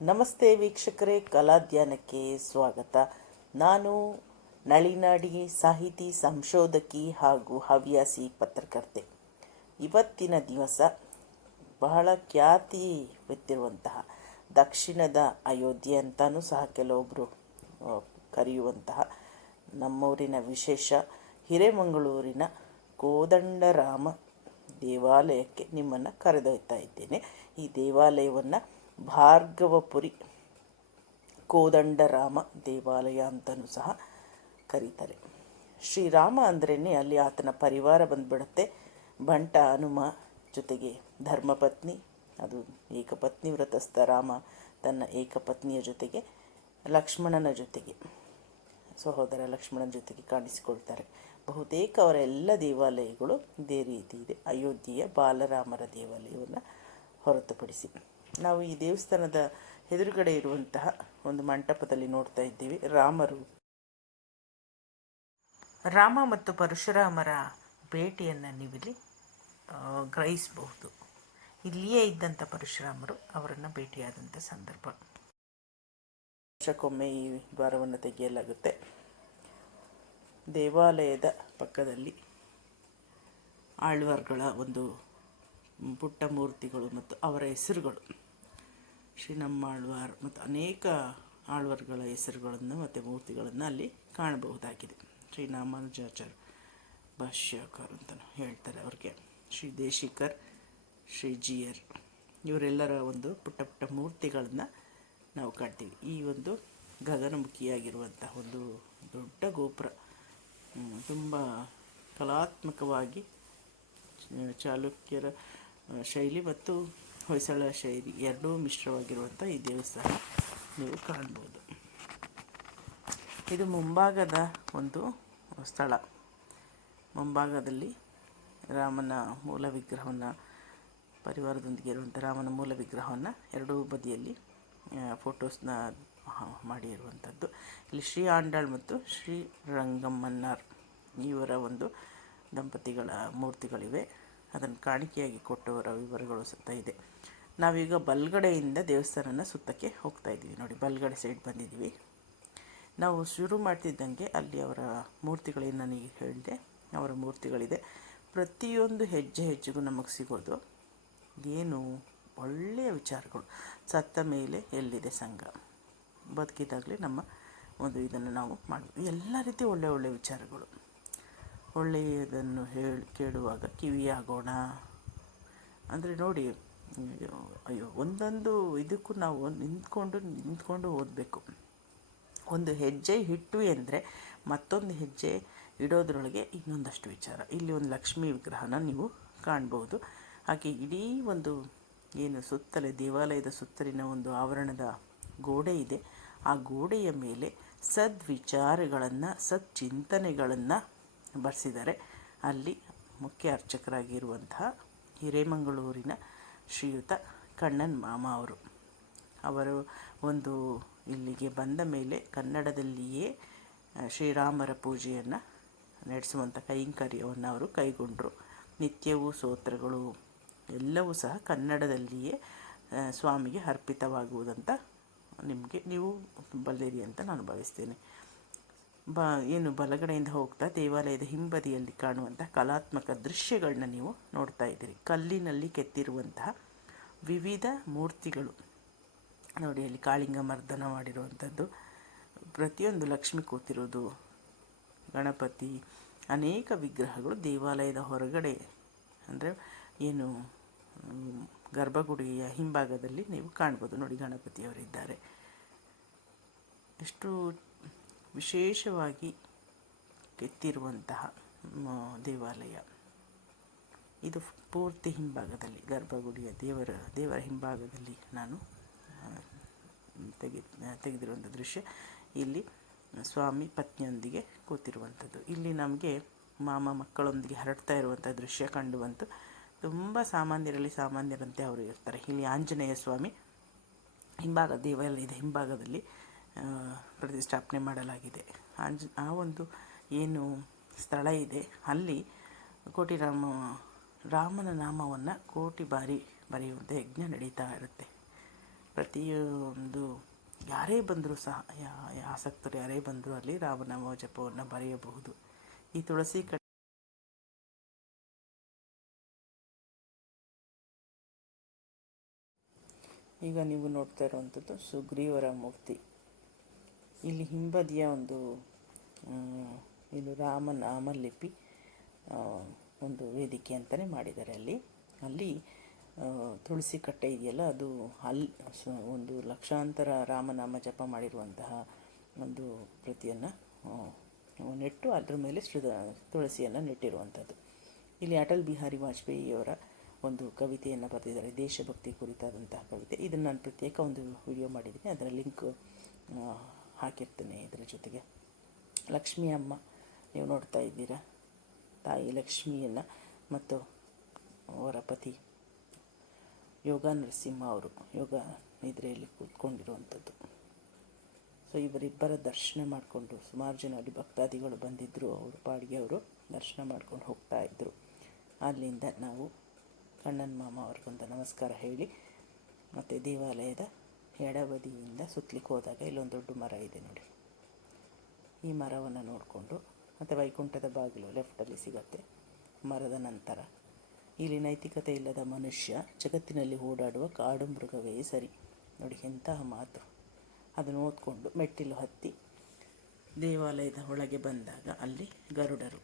ನಮಸ್ತೆ ವೀಕ್ಷಕರೇ, ಕಲಾಧ್ಯಾನಕ್ಕೆ ಸ್ವಾಗತ. ನಾನು ನಳಿನಾಡಿ, ಸಾಹಿತಿ, ಸಂಶೋಧಕಿ ಹಾಗೂ ಹವ್ಯಾಸಿ ಪತ್ರಕರ್ತೆ. ಇವತ್ತಿನ ದಿವಸ ಬಹಳ ಖ್ಯಾತಿ ಹೊತ್ತಿರುವಂತಹ ದಕ್ಷಿಣದ ಅಯೋಧ್ಯೆ ಅಂತಲೂ ಸಹ ಕೆಲವೊಬ್ಬರು ಕರೆಯುವಂತಹ ನಮ್ಮೂರಿನ ವಿಶೇಷ ಹಿರೇಮಗಳೂರಿನ ಕೋದಂಡರಾಮ ದೇವಾಲಯಕ್ಕೆ ನಿಮ್ಮನ್ನು ಕರೆದೊಯ್ತಾ ಇದ್ದೇನೆ. ಈ ದೇವಾಲಯವನ್ನು ಭಾರ್ಗವಪುರಿ ಕೋದಂಡರಾಮ ದೇವಾಲಯ ಅಂತಲೂ ಸಹ ಕರೀತಾರೆ. ಶ್ರೀರಾಮ ಅಂದ್ರೇ ಅಲ್ಲಿ ಆತನ ಪರಿವಾರ ಬಂದ್ಬಿಡುತ್ತೆ. ಬಂಟ ಹನುಮ ಜೊತೆಗೆ ಧರ್ಮಪತ್ನಿ, ಅದು ಏಕಪತ್ನಿ ವ್ರತಸ್ಥ ರಾಮ ತನ್ನ ಏಕಪತ್ನಿಯ ಜೊತೆಗೆ ಲಕ್ಷ್ಮಣನ ಜೊತೆಗೆ, ಸಹೋದರ ಲಕ್ಷ್ಮಣನ ಜೊತೆಗೆ ಕಾಣಿಸಿಕೊಳ್ತಾರೆ. ಬಹುತೇಕ ಅವರ ಎಲ್ಲ ದೇವಾಲಯಗಳು ಇದೇ ರೀತಿ ಇದೆ, ಅಯೋಧ್ಯೆಯ ಬಾಲರಾಮರ ದೇವಾಲಯವನ್ನು ಹೊರತುಪಡಿಸಿ. ನಾವು ಈ ದೇವಸ್ಥಾನದ ಎದುರುಗಡೆ ಇರುವಂತಹ ಒಂದು ಮಂಟಪದಲ್ಲಿ ನೋಡ್ತಾ ಇದ್ದೀವಿ ರಾಮ ಮತ್ತು ಪರಶುರಾಮರ ಭೇಟಿಯನ್ನು ನೀವಿಲ್ಲಿ ಗ್ರಹಿಸಬಹುದು. ಇಲ್ಲಿಯೇ ಇದ್ದಂಥ ಪರಶುರಾಮರು ಅವರನ್ನು ಭೇಟಿಯಾದಂಥ ಸಂದರ್ಭ. ವರ್ಷಕ್ಕೊಮ್ಮೆ ಈ ದ್ವಾರವನ್ನು ತೆಗೆಯಲಾಗುತ್ತೆ. ದೇವಾಲಯದ ಪಕ್ಕದಲ್ಲಿ ಆಳ್ವಾರ್ಗಳ ಒಂದು ಪುಟ್ಟ ಮೂರ್ತಿಗಳು ಮತ್ತು ಅವರ ಹೆಸರುಗಳು, ಶ್ರೀನಮ್ಮಾಳ್ವಾರ್ ಮತ್ತು ಅನೇಕ ಆಳ್ವಾರ್ಗಳ ಹೆಸರುಗಳನ್ನು ಮತ್ತು ಮೂರ್ತಿಗಳನ್ನು ಅಲ್ಲಿ ಕಾಣಬಹುದಾಗಿದೆ. ಶ್ರೀರಾಮಾನುಜಾಚಾರ್ಯ ಭಾಷ್ಯಕರ್ ಅಂತ ಹೇಳ್ತಾರೆ ಅವ್ರಿಗೆ, ಶ್ರೀ ದೇಶಿಕರ್, ಶ್ರೀ ಜಿಯರ್, ಇವರೆಲ್ಲರ ಒಂದು ಪುಟ್ಟ ಪುಟ್ಟ ಮೂರ್ತಿಗಳನ್ನು ನಾವು ಕಾಣ್ತೀವಿ. ಈ ಒಂದು ಗಗನಮುಖಿಯಾಗಿರುವಂತಹ ಒಂದು ದೊಡ್ಡ ಗೋಪುರ, ತುಂಬ ಕಲಾತ್ಮಕವಾಗಿ ಚಾಲುಕ್ಯರ ಶೈಲಿ ಮತ್ತು ಹೊಯ್ಸಳ ಶೈಲಿ ಎರಡೂ ಮಿಶ್ರವಾಗಿರುವಂಥ ಈ ದೇವಸ್ಥಾನ ನೀವು ಕಾಣ್ಬೋದು. ಇದು ಮುಂಭಾಗದ ಒಂದು ಸ್ಥಳ. ಮುಂಭಾಗದಲ್ಲಿ ರಾಮನ ಮೂಲ ವಿಗ್ರಹವನ್ನು, ಪರಿವಾರದೊಂದಿಗೆ ಇರುವಂಥ ರಾಮನ ಮೂಲ ವಿಗ್ರಹವನ್ನು ಎರಡೂ ಬದಿಯಲ್ಲಿ ಫೋಟೋಸ್ನ ಮಾಡಿರುವಂಥದ್ದು. ಇಲ್ಲಿ ಶ್ರೀ ಆಂಡಾಳ್ ಮತ್ತು ಶ್ರೀ ರಂಗಮ್ಮನ್ನಾರ್ ಇವರ ಒಂದು ದಂಪತಿಗಳ ಮೂರ್ತಿಗಳಿವೆ. ಅದನ್ನು ಕಾಣಿಕೆಯಾಗಿ ಕೊಟ್ಟವರ ವಿವರಗಳು ಸಹಿತ ಇದೆ. ನಾವೀಗ ಬಲ್ಗಡೆಯಿಂದ ದೇವಸ್ಥಾನನ ಸುತ್ತಕ್ಕೆ ಹೋಗ್ತಾ ಇದ್ದೀವಿ. ನೋಡಿ, ಬಲ್ಗಡೆ ಸೈಡ್ ಬಂದಿದ್ದೀವಿ. ನಾವು ಶುರು ಮಾಡ್ತಿದ್ದಂಗೆ ಅಲ್ಲಿ ಅವರ ಮೂರ್ತಿಗಳೇನು ನನಗೆ ಹೇಳಿದೆ, ಅವರ ಮೂರ್ತಿಗಳಿದೆ. ಪ್ರತಿಯೊಂದು ಹೆಜ್ಜೆ ಹೆಜ್ಜೆಗೂ ನಮಗೆ ಸಿಗೋದು ಏನು ಒಳ್ಳೆಯ ವಿಚಾರಗಳು. ಸತ್ತ ಮೇಲೆ ಎಲ್ಲಿದೆ ಸಂಘ, ಬದುಕಿದಾಗಲೇ ನಮ್ಮ ಒಂದು ಇದನ್ನು ನಾವು ಮಾಡ್ಬೋದು. ಎಲ್ಲ ರೀತಿ ಒಳ್ಳೆಯ ವಿಚಾರಗಳು. ಒಳ್ಳೆಯದನ್ನು ಕೇಳುವಾಗ ಕಿವಿಯಾಗೋಣ ಅಂದರೆ ನೋಡಿ, ಅಯ್ಯೋ ಒಂದೊಂದು ಇದಕ್ಕೂ ನಾವು ನಿಂತ್ಕೊಂಡು ಓದಬೇಕು. ಒಂದು ಹೆಜ್ಜೆ ಇಟ್ವಿ ಅಂದರೆ ಮತ್ತೊಂದು ಹೆಜ್ಜೆ ಇಡೋದ್ರೊಳಗೆ ಇನ್ನೊಂದಷ್ಟು ವಿಚಾರ. ಇಲ್ಲಿ ಒಂದು ಲಕ್ಷ್ಮೀ ವಿಗ್ರಹನ ನೀವು ಕಾಣ್ಬೋದು. ಹಾಗೆ ಇಡೀ ಒಂದು ಏನು ಸುತ್ತಲೇ ದೇವಾಲಯದ ಸುತ್ತಲಿನ ಒಂದು ಆವರಣದ ಗೋಡೆ ಇದೆ, ಆ ಗೋಡೆಯ ಮೇಲೆ ಸದ್ವಿಚಾರಗಳನ್ನು, ಸಚ್ಚಿಂತನೆಗಳನ್ನು ಬರೆಸಿದ್ದಾರೆ. ಅಲ್ಲಿ ಮುಖ್ಯ ಅರ್ಚಕರಾಗಿರುವಂತಹ ಹಿರೇಮಗಳೂರಿನ ಶ್ರೀಯುತ ಕಣ್ಣನ್ ಮಾಮ ಅವರು ಒಂದು ಇಲ್ಲಿಗೆ ಬಂದ ಮೇಲೆ ಕನ್ನಡದಲ್ಲಿಯೇ ಶ್ರೀರಾಮರ ಪೂಜೆಯನ್ನು ನಡೆಸುವಂಥ ಕೈಂಕರ್ಯವನ್ನು ಅವರು ಕೈಗೊಂಡರು. ನಿತ್ಯವೂ ಸ್ತೋತ್ರಗಳು ಎಲ್ಲವೂ ಸಹ ಕನ್ನಡದಲ್ಲಿಯೇ ಸ್ವಾಮಿಗೆ ಅರ್ಪಿತವಾಗುವುದಂತ ನೀವು ಬಲ್ಲಿರಿ ಅಂತ ನಾನು ಭಾವಿಸ್ತೇನೆ. ಏನು ಬಲಗಡೆಯಿಂದ ಹೋಗ್ತಾ ದೇವಾಲಯದ ಹಿಂಬದಿಯಲ್ಲಿ ಕಾಣುವಂಥ ಕಲಾತ್ಮಕ ದೃಶ್ಯಗಳನ್ನ ನೀವು ನೋಡ್ತಾ ಇದ್ದೀರಿ. ಕಲ್ಲಿನಲ್ಲಿ ಕೆತ್ತಿರುವಂತಹ ವಿವಿಧ ಮೂರ್ತಿಗಳು ನೋಡಿ, ಅಲ್ಲಿ ಕಾಳಿಂಗ ಮರ್ದನ ಮಾಡಿರುವಂಥದ್ದು, ಪ್ರತಿಯೊಂದು ಲಕ್ಷ್ಮಿ ಕೂತಿರೋದು, ಗಣಪತಿ, ಅನೇಕ ವಿಗ್ರಹಗಳು ದೇವಾಲಯದ ಹೊರಗಡೆ ಅಂದರೆ ಏನು ಗರ್ಭಗುಡಿಯ ಹಿಂಭಾಗದಲ್ಲಿ ನೀವು ಕಾಣ್ಬೋದು. ನೋಡಿ, ಗಣಪತಿಯವರಿದ್ದಾರೆ. ಎಷ್ಟು ವಿಶೇಷವಾಗಿ ಕೆತ್ತಿರುವಂತಹ ದೇವಾಲಯ ಇದು. ಪೂರ್ತಿ ಹಿಂಭಾಗದಲ್ಲಿ ಗರ್ಭಗುಡಿಯ ದೇವರ ಹಿಂಭಾಗದಲ್ಲಿ ನಾನು ತೆಗೆದಿರುವಂಥ ದೃಶ್ಯ. ಇಲ್ಲಿ ಸ್ವಾಮಿ ಪತ್ನಿಯೊಂದಿಗೆ ಕೂತಿರುವಂಥದ್ದು. ಇಲ್ಲಿ ನಮಗೆ ಮಾಮ ಮಕ್ಕಳೊಂದಿಗೆ ಹರಡ್ತಾ ಇರುವಂಥ ದೃಶ್ಯ ಕಂಡು ಬಂತು. ತುಂಬ ಸಾಮಾನ್ಯರಂತೆ ಅವರು ಇರ್ತಾರೆ. ಇಲ್ಲಿ ಆಂಜನೇಯ ಸ್ವಾಮಿ ದೇವಾಲಯದ ಹಿಂಭಾಗದಲ್ಲಿ ಪ್ರತಿಷ್ಠಾಪನೆ ಮಾಡಲಾಗಿದೆ. ಆ ಒಂದು ಏನು ಸ್ಥಳ ಇದೆ ಅಲ್ಲಿ ರಾಮನ ನಾಮವನ್ನು ಕೋಟಿ ಬಾರಿ ಬರೆಯುವಂಥ ಯಜ್ಞ ನಡೀತಾ ಇರುತ್ತೆ. ಪ್ರತಿಯೊಂದು ಯಾರೇ ಬಂದರೂ ಸಹ ಆಸಕ್ತರು ಯಾರೇ ಬಂದರೂ ಅಲ್ಲಿ ರಾಮನಾಮ ಜಪವನ್ನು ಬರೆಯಬಹುದು. ಈ ತುಳಸಿ ಈಗ ನೀವು ನೋಡ್ತಾ ಇರುವಂಥದ್ದು ಸುಗ್ರೀವರ ಮೂರ್ತಿ. ಇಲ್ಲಿ ಹಿಂಬದಿಯ ಇದು ರಾಮನಾಮಲಿಪಿ ಒಂದು ವೇದಿಕೆ ಅಂತಲೇ ಮಾಡಿದ್ದಾರೆ. ಅಲ್ಲಿ ತುಳಸಿ ಕಟ್ಟೆ ಇದೆಯಲ್ಲ, ಅದು ಒಂದು ಲಕ್ಷಾಂತರ ರಾಮನಾಮ ಜಪ ಮಾಡಿರುವಂತಹ ಒಂದು ಪ್ರತಿಯನ್ನು ನೆಟ್ಟು ಅದರ ಮೇಲೆ ತುಳಸಿಯನ್ನು ನೆಟ್ಟಿರುವಂಥದ್ದು. ಇಲ್ಲಿ ಅಟಲ್ ಬಿಹಾರಿ ವಾಜಪೇಯಿಯವರ ಒಂದು ಕವಿತೆಯನ್ನು ಬರೆದಿದ್ದಾರೆ, ದೇಶಭಕ್ತಿ ಕುರಿತಾದಂತಹ ಕವಿತೆ. ಇದನ್ನು ನಾನು ಪ್ರತ್ಯೇಕ ಒಂದು ವಿಡಿಯೋ ಮಾಡಿದ್ದೀನಿ, ಅದರ ಲಿಂಕ್ ಹಾಕಿರ್ತೇನೆ. ಇದರ ಜೊತೆಗೆ ಲಕ್ಷ್ಮೀ ಅಮ್ಮ ನೀವು ನೋಡ್ತಾ ಇದ್ದೀರಾ, ತಾಯಿ ಲಕ್ಷ್ಮಿಯನ್ನು ಮತ್ತು ಅವರ ಪತಿ ಯೋಗ ನರಸಿಂಹ ಅವರು ಯೋಗ ನಿದ್ರೆಯಲ್ಲಿ ಕೂತ್ಕೊಂಡಿರುವಂಥದ್ದು. ಸೊ ಇವರಿಬ್ಬರ ದರ್ಶನ ಮಾಡಿಕೊಂಡು ಸುಮಾರು ಜನ ಅಲ್ಲಿ ಭಕ್ತಾದಿಗಳು ಬಂದಿದ್ದರು. ಅವರು ಪಾಡಿಗೆ ಅವರು ದರ್ಶನ ಮಾಡ್ಕೊಂಡು ಹೋಗ್ತಾ ಇದ್ದರು. ಅಲ್ಲಿಂದ ನಾವು ಕಣ್ಣನ್ ಮಾಮ ಅವ್ರಿಗೊಂದು ನಮಸ್ಕಾರ ಹೇಳಿ ಮತ್ತು ದೇವಾಲಯದ ಎಡಬದಿಯಿಂದ ಸುತ್ತಲಿಕ್ಕೆ ಹೋದಾಗ ಇಲ್ಲೊಂದು ದೊಡ್ಡ ಮರ ಇದೆ ನೋಡಿ, ಈ ಮರವನ್ನು ನೋಡಿಕೊಂಡು ಮತ್ತು ವೈಕುಂಠದ ಬಾಗಿಲು ಲೆಫ್ಟಲ್ಲಿ ಸಿಗತ್ತೆ. ಮರದ ನಂತರ ಇಲ್ಲಿ ನೈತಿಕತೆ ಇಲ್ಲದ ಮನುಷ್ಯ ಜಗತ್ತಿನಲ್ಲಿ ಓಡಾಡುವ ಕಾಡು ಮೃಗವೇ ಸರಿ. ನೋಡಿ ಎಂತಹ ಮಾತು. ಅದನ್ನು ಓದ್ಕೊಂಡು ಮೆಟ್ಟಿಲು ಹತ್ತಿ ದೇವಾಲಯದ ಒಳಗೆ ಬಂದಾಗ ಅಲ್ಲಿ ಗರುಡರು,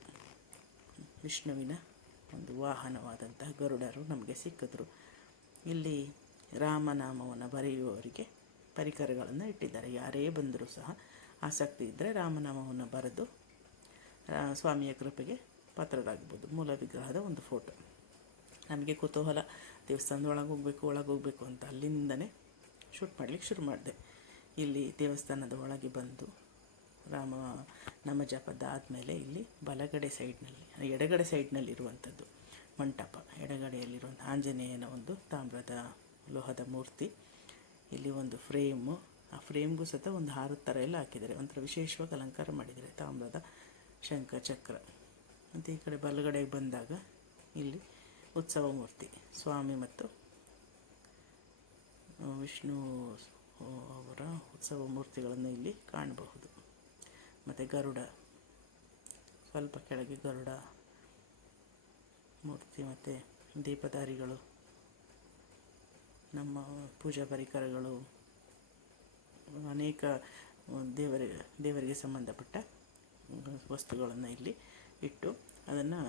ವಿಷ್ಣುವಿನ ಒಂದು ವಾಹನವಾದಂತಹ ಗರುಡರು ನಮಗೆ ಸಿಕ್ಕಿದ್ರು. ಇಲ್ಲಿ ರಾಮನಾಮವನ್ನು ಬರೆಯುವವರಿಗೆ ಪರಿಕರಗಳನ್ನು ಇಟ್ಟಿದ್ದಾರೆ. ಯಾರೇ ಬಂದರೂ ಸಹ ಆಸಕ್ತಿ ಇದ್ದರೆ ರಾಮನಾಮವನ್ನು ಬರೆದು ಸ್ವಾಮಿಯ ಕೃಪೆಗೆ ಪಾತ್ರರಾಗ್ಬೋದು. ಮೂಲ ವಿಗ್ರಹದ ಒಂದು ಫೋಟೋ. ನಮಗೆ ಕುತೂಹಲ, ದೇವಸ್ಥಾನದ ಒಳಗೆ ಹೋಗಬೇಕು ಅಂತ ಅಲ್ಲಿಂದನೇ ಶೂಟ್ ಮಾಡಲಿಕ್ಕೆ ಶುರು ಮಾಡಿದೆ. ಇಲ್ಲಿ ದೇವಸ್ಥಾನದ ಒಳಗೆ ಬಂದು ನಾಮ ಜಪದ ಆದಮೇಲೆ ಇಲ್ಲಿ ಬಲಗಡೆ ಸೈಡ್ನಲ್ಲಿ, ಎಡಗಡೆ ಸೈಡ್ನಲ್ಲಿರುವಂಥದ್ದು ಮಂಟಪ, ಎಡಗಡೆಯಲ್ಲಿರುವಂಥ ಆಂಜನೇಯನ ಒಂದು ತಾಮ್ರದ ಲೋಹದ ಮೂರ್ತಿ. ಇಲ್ಲಿ ಒಂದು ಫ್ರೇಮು, ಆ ಫ್ರೇಮ್ಗೂ ಸಹ ಒಂದು ಹಾರದ ಥರ ಎಲ್ಲ ಹಾಕಿದ್ದಾರೆ, ಒಂಥರ ವಿಶೇಷವಾಗಿ ಅಲಂಕಾರ ಮಾಡಿದ್ದಾರೆ, ತಾಮ್ರದ ಶಂಖ ಚಕ್ರ. ಮತ್ತು ಈ ಕಡೆ ಬಲಗಡೆಗೆ ಬಂದಾಗ ಇಲ್ಲಿ ಉತ್ಸವ ಮೂರ್ತಿ, ಸ್ವಾಮಿ ಮತ್ತು ವಿಷ್ಣು ಅವರ ಉತ್ಸವ ಮೂರ್ತಿಗಳನ್ನು ಇಲ್ಲಿ ಕಾಣಬಹುದು. ಮತ್ತು ಗರುಡ, ಸ್ವಲ್ಪ ಕೆಳಗೆ ಗರುಡ ಮೂರ್ತಿ ಮತ್ತು ದೀಪಧಾರಿಗಳು, ನಮ್ಮ ಪೂಜಾ ಪರಿಕರಗಳು, ಅನೇಕ ದೇವರಿಗೆ ಸಂಬಂಧಪಟ್ಟ ವಸ್ತುಗಳನ್ನು ಇಲ್ಲಿ ಇಟ್ಟು ಅದನ್ನು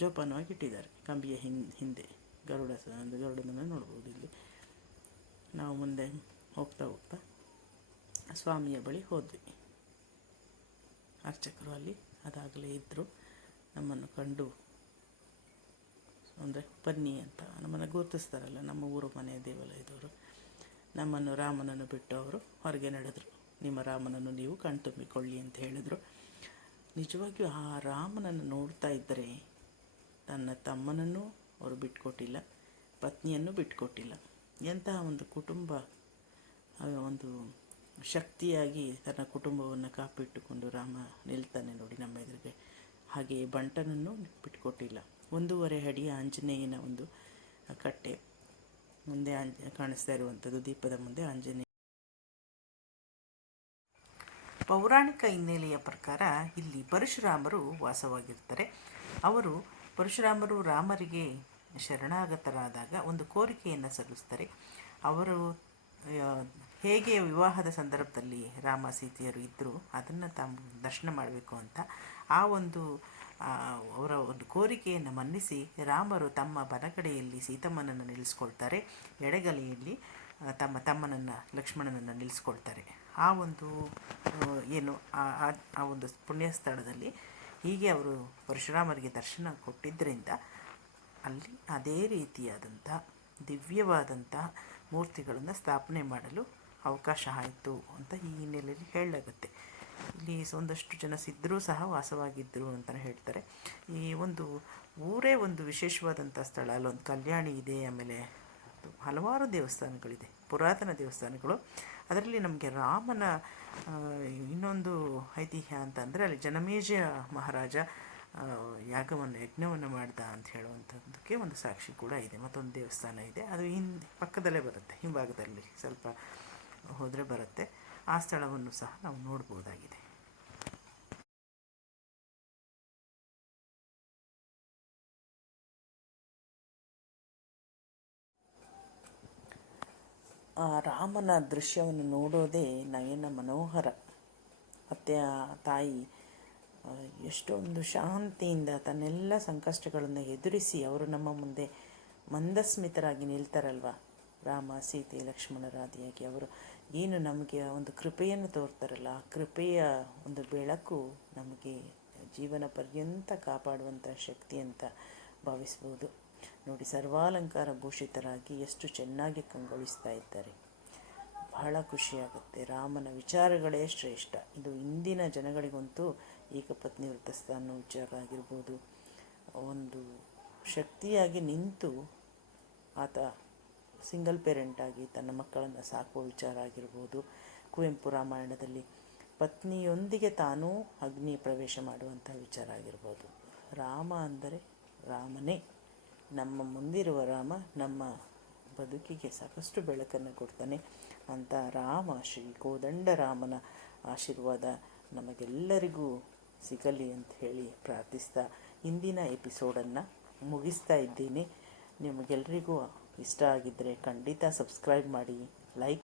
ಜೋಪಾನವಾಗಿ ಇಟ್ಟಿದ್ದಾರೆ. ಕಂಬಿಯ ಹಿಂದೆ ಗರುಡನನ್ನು ನೋಡ್ಬೋದು. ಇಲ್ಲಿ ನಾವು ಮುಂದೆ ಹೋಗ್ತಾ ಸ್ವಾಮಿಯ ಬಳಿ ಹೋದ್ವಿ. ಅರ್ಚಕರು ಅಲ್ಲಿ ಅದಾಗಲೇ ಇದ್ದರು. ನಮ್ಮನ್ನು ಕಂಡು ಅಂದರೆ ಬನ್ನಿ ಅಂತ ನಮ್ಮನ್ನು ಗುರುತಿಸ್ತಾರಲ್ಲ, ನಮ್ಮ ಊರು ಮನೆ ದೇವಾಲಯದವರು, ನಮ್ಮನ್ನು ರಾಮನನ್ನು ಬಿಟ್ಟು ಅವರು ಹೊರಗೆ ನಡೆದರು. ನಿಮ್ಮ ರಾಮನನ್ನು ನೀವು ಕಣ್ತುಂಬಿಕೊಳ್ಳಿ ಅಂತ ಹೇಳಿದರು. ನಿಜವಾಗಿಯೂ ಆ ರಾಮನನ್ನು ನೋಡ್ತಾ ಇದ್ದರೆ ತನ್ನ ತಮ್ಮನನ್ನು ಅವರು ಬಿಟ್ಕೊಟ್ಟಿಲ್ಲ, ಪತ್ನಿಯನ್ನು ಬಿಟ್ಕೊಟ್ಟಿಲ್ಲ. ಎಂತಹ ಒಂದು ಕುಟುಂಬ, ಒಂದು ಶಕ್ತಿಯಾಗಿ ತನ್ನ ಕುಟುಂಬವನ್ನು ಕಾಪಿಟ್ಟುಕೊಂಡು ರಾಮ ನಿಲ್ತಾನೆ ನೋಡಿ ನಮ್ಮ ಎದುರಿಗೆ. ಹಾಗೆಯೇ ಬಂಟನನ್ನು ಬಿಟ್ಕೊಟ್ಟಿಲ್ಲ. 1.5 ಅಡಿಯ ಆಂಜನೇಯನ ಒಂದು ಕಟ್ಟೆ ಮುಂದೆ ಕಾಣಿಸ್ತಾ ಇರುವಂಥದ್ದು, ದೀಪದ ಮುಂದೆ ಆಂಜನೇಯ. ಪೌರಾಣಿಕ ಹಿನ್ನೆಲೆಯ ಪ್ರಕಾರ ಇಲ್ಲಿ ಪರಶುರಾಮರು ವಾಸವಾಗಿರ್ತಾರೆ. ಪರಶುರಾಮರು ರಾಮರಿಗೆ ಶರಣಾಗತರಾದಾಗ ಒಂದು ಕೋರಿಕೆಯನ್ನು ಸಲ್ಲಿಸ್ತಾರೆ. ಅವರು ಹೇಗೆ ವಿವಾಹದ ಸಂದರ್ಭದಲ್ಲಿ ರಾಮ ಸೀತೆಯರು ಇದ್ದರು ಅದನ್ನು ತಾವು ದರ್ಶನ ಮಾಡಬೇಕು ಅಂತ ಅವರ ಒಂದು ಕೋರಿಕೆಯನ್ನು ಮನ್ನಿಸಿ ರಾಮರು ತಮ್ಮ ಬಲಗಡೆಯಲ್ಲಿ ಸೀತಮ್ಮನನ್ನು ನಿಲ್ಲಿಸ್ಕೊಳ್ತಾರೆ, ಎಡಗಲೆಯಲ್ಲಿ ತಮ್ಮ ತಮ್ಮನನ್ನು ಲಕ್ಷ್ಮಣನನ್ನು ನಿಲ್ಲಿಸ್ಕೊಳ್ತಾರೆ. ಆ ಒಂದು ಆ ಒಂದು ಪುಣ್ಯ ಸ್ಥಳದಲ್ಲಿ ಹೀಗೆ ಅವರು ಪರಶುರಾಮರಿಗೆ ದರ್ಶನ ಕೊಟ್ಟಿದ್ದರಿಂದ ಅಲ್ಲಿ ಅದೇ ರೀತಿಯಾದಂಥ ದಿವ್ಯವಾದಂಥ ಮೂರ್ತಿಗಳನ್ನು ಸ್ಥಾಪನೆ ಮಾಡಲು ಅವಕಾಶ ಆಯಿತು ಅಂತ ಈ ಹಿನ್ನೆಲೆಯಲ್ಲಿ ಹೇಳಲಾಗುತ್ತೆ. ಇಲ್ಲಿ ಒಂದಷ್ಟು ಜನ ಸಿದ್ಧರೂ ಸಹ ವಾಸವಾಗಿದ್ದರು ಅಂತ ಹೇಳ್ತಾರೆ. ಈ ಒಂದು ಊರೇ ಒಂದು ವಿಶೇಷವಾದಂಥ ಸ್ಥಳ. ಅಲ್ಲೊಂದು ಕಲ್ಯಾಣಿ ಇದೆ, ಆಮೇಲೆ ಹಲವಾರು ದೇವಸ್ಥಾನಗಳಿದೆ, ಪುರಾತನ ದೇವಸ್ಥಾನಗಳು. ಅದರಲ್ಲಿ ನಮಗೆ ರಾಮನ ಇನ್ನೊಂದು ಐತಿಹ್ಯ ಅಂತಂದರೆ ಅಲ್ಲಿ ಜನಮೇಜಯ ಮಹಾರಾಜ ಯಜ್ಞವನ್ನು ಮಾಡ್ದ ಅಂತ ಹೇಳುವಂಥದ್ದಕ್ಕೆ ಒಂದು ಸಾಕ್ಷಿ ಕೂಡ ಇದೆ. ಮತ್ತೊಂದು ದೇವಸ್ಥಾನ ಇದೆ, ಅದು ಪಕ್ಕದಲ್ಲೇ ಬರುತ್ತೆ, ಹಿಂಭಾಗದಲ್ಲಿ ಸ್ವಲ್ಪ ಹೋದರೆ ಬರುತ್ತೆ. ಆ ಸ್ಥಳವನ್ನು ಸಹ ನಾವು ನೋಡ್ಬೋದಾಗಿದೆ. ಆ ರಾಮನ ದೃಶ್ಯವನ್ನು ನೋಡೋದೇ ನಯನ ಮನೋಹರ. ಮತ್ತು ಆ ತಾಯಿ ಎಷ್ಟೊಂದು ಶಾಂತಿಯಿಂದ ತನ್ನೆಲ್ಲ ಸಂಕಷ್ಟಗಳನ್ನು ಎದುರಿಸಿ ಅವರು ನಮ್ಮ ಮುಂದೆ ಮಂದಸ್ಮಿತರಾಗಿ ನಿಲ್ತಾರಲ್ವ. ರಾಮ ಸೀತೆ ಲಕ್ಷ್ಮಣರಾದಿಯಾಗಿ ಅವರು ಏನು ನಮಗೆ ಒಂದು ಕೃಪೆಯನ್ನು ತೋರ್ತಾರಲ್ಲ, ಆ ಕೃಪೆಯ ಒಂದು ಬೆಳಕು ನಮಗೆ ಜೀವನ ಪರ್ಯಂತ ಕಾಪಾಡುವಂಥ ಶಕ್ತಿ ಅಂತ ಭಾವಿಸ್ಬೋದು. ನೋಡಿ, ಸರ್ವಾಲಂಕಾರ ಭೂಷಿತರಾಗಿ ಎಷ್ಟು ಚೆನ್ನಾಗಿ ಕಂಗೊಳಿಸ್ತಾ ಇದ್ದಾರೆ. ಬಹಳ ಖುಷಿಯಾಗುತ್ತೆ. ರಾಮನ ವಿಚಾರಗಳೇ ಶ್ರೇಷ್ಠ. ಇದು ಇಂದಿನ ಜನಗಳಿಗಂತೂ ಏಕಪತ್ನಿ ವೃತಸ್ಥ ಅನ್ನೋ ವಿಚಾರ ಆಗಿರ್ಬೋದು, ಒಂದು ಶಕ್ತಿಯಾಗಿ ನಿಂತು ಆತ ಸಿಂಗಲ್ ಪೇರೆಂಟಾಗಿ ತನ್ನ ಮಕ್ಕಳನ್ನು ಸಾಕುವ ವಿಚಾರ ಆಗಿರ್ಬೋದು. ಕುವೆಂಪು ರಾಮಾಯಣದಲ್ಲಿ ಪತ್ನಿಯೊಂದಿಗೆ ತಾನೂ ಅಗ್ನಿ ಪ್ರವೇಶ ಮಾಡುವಂಥ ವಿಚಾರ ಆಗಿರ್ಬೋದು. ರಾಮ ಅಂದರೆ ರಾಮನೇ, ನಮ್ಮ ಮುಂದಿರುವ ರಾಮ, ನಮ್ಮ ಬದುಕಿಗೆ ಸಾಕಷ್ಟು ಬೆಳಕನ್ನು ಕೊಡ್ತಾನೆ ಅಂತ ರಾಮ, ಶ್ರೀ ಕೋದಂಡ ರಾಮನ ಆಶೀರ್ವಾದ ನಮಗೆಲ್ಲರಿಗೂ ಸಿಗಲಿ ಅಂತ ಹೇಳಿ ಪ್ರಾರ್ಥಿಸ್ತಾ ಇಂದಿನ ಎಪಿಸೋಡನ್ನು ಮುಗಿಸ್ತಾ ಇದ್ದೀನಿ. ನಿಮಗೆಲ್ಲರಿಗೂ ಇಷ್ಟ ಆಗಿದ್ದರೆ ಖಂಡಿತ ಸಬ್ಸ್ಕ್ರೈಬ್ ಮಾಡಿ, ಲೈಕ್